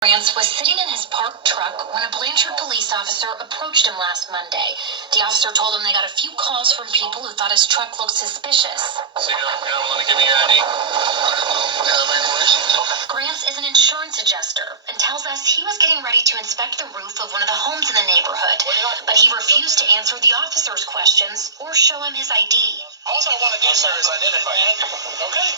Grants was sitting in his parked truck when a Blanchard police officer approached him last Monday. The officer told him they got a few calls from people who thought his truck looked suspicious. So you don't want to give me your ID? Grants is an insurance adjuster and tells us he was getting ready to inspect the roof of one of the homes in the neighborhood, but he refused to answer the officer's questions or show him his ID. All I want to do, sir, is identify you. Okay.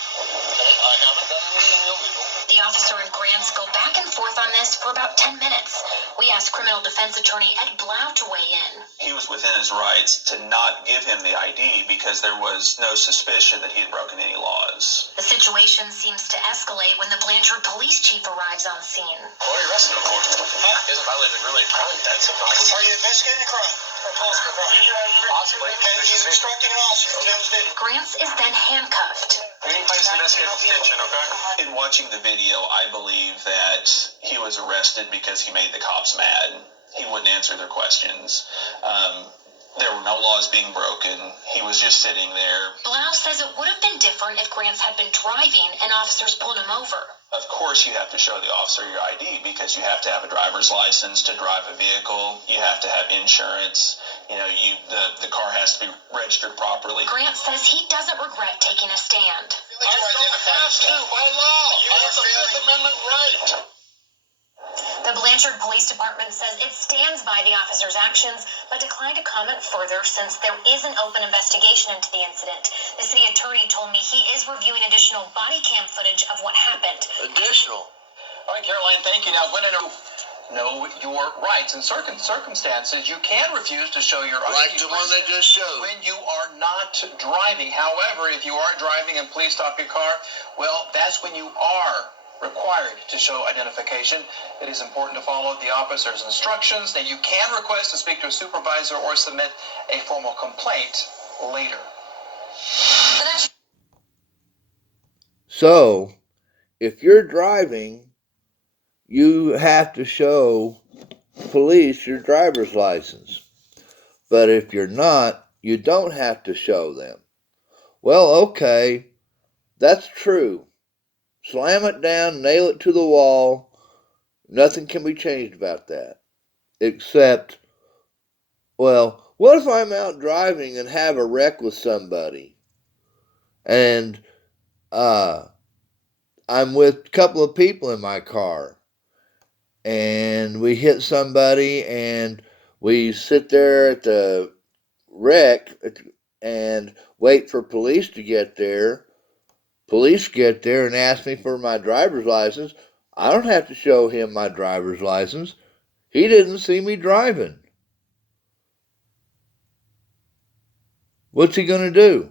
I haven't done anything illegal. The officer and Grants go back and forth on this for about 10 minutes. We asked criminal defense attorney Ed Blau to weigh in. He was within his rights to not give him the ID because there was no suspicion that he had broken any laws. The situation seems to escalate when the Blanchard police chief arrives on scene. What are you arresting him for? He hasn't violated really a crime. That's a problem. Are you investigating a crime? Or possible crime? Possibly. Okay, he's instructing an officer. Grants is then handcuffed. Any place to investigate detention, okay? In watching the video, I believe that he was arrested because he made the cops mad. He wouldn't answer their questions. There were no laws being broken. He was just sitting there. Blau says it would have been different if Grants had been driving and officers pulled him over. Of course, you have to show the officer your ID because you have to have a driver's license to drive a vehicle. You have to have insurance. You know, the car has to be registered properly. Grants says he doesn't regret taking a stand. I don't have to by law. I have the Fifth Amendment right. The Blanchard Police Department says it stands by the officer's actions, but declined to comment further since there is an open investigation into the incident. The city attorney told me he is reviewing additional body cam footage of what happened. Additional. All right, Caroline, thank you. Now, when you know your rights and circumstances, you can refuse to show your ID. Like the one they just showed. When you are not driving. However, if you are driving and police stop your car, well, that's when you are required to show identification. It is important to follow the officer's instructions. Now, you can request to speak to a supervisor or submit a formal complaint later. So, if you're driving, you have to show police your driver's license. But if you're not, you don't have to show them. Well, okay, that's true. Slam it down, nail it to the wall. Nothing can be changed about that. Except, well, what if I'm out driving and have a wreck with somebody? And I'm with a couple of people in my car. And we hit somebody and we sit there at the wreck and wait for police to get there. Police get there and ask me for my driver's license. I don't have to show him my driver's license. He didn't see me driving. What's he going to do?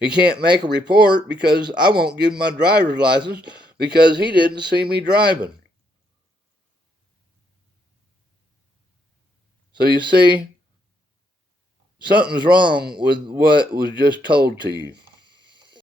He can't make a report because I won't give him my driver's license because he didn't see me driving. So you see, something's wrong with what was just told to you.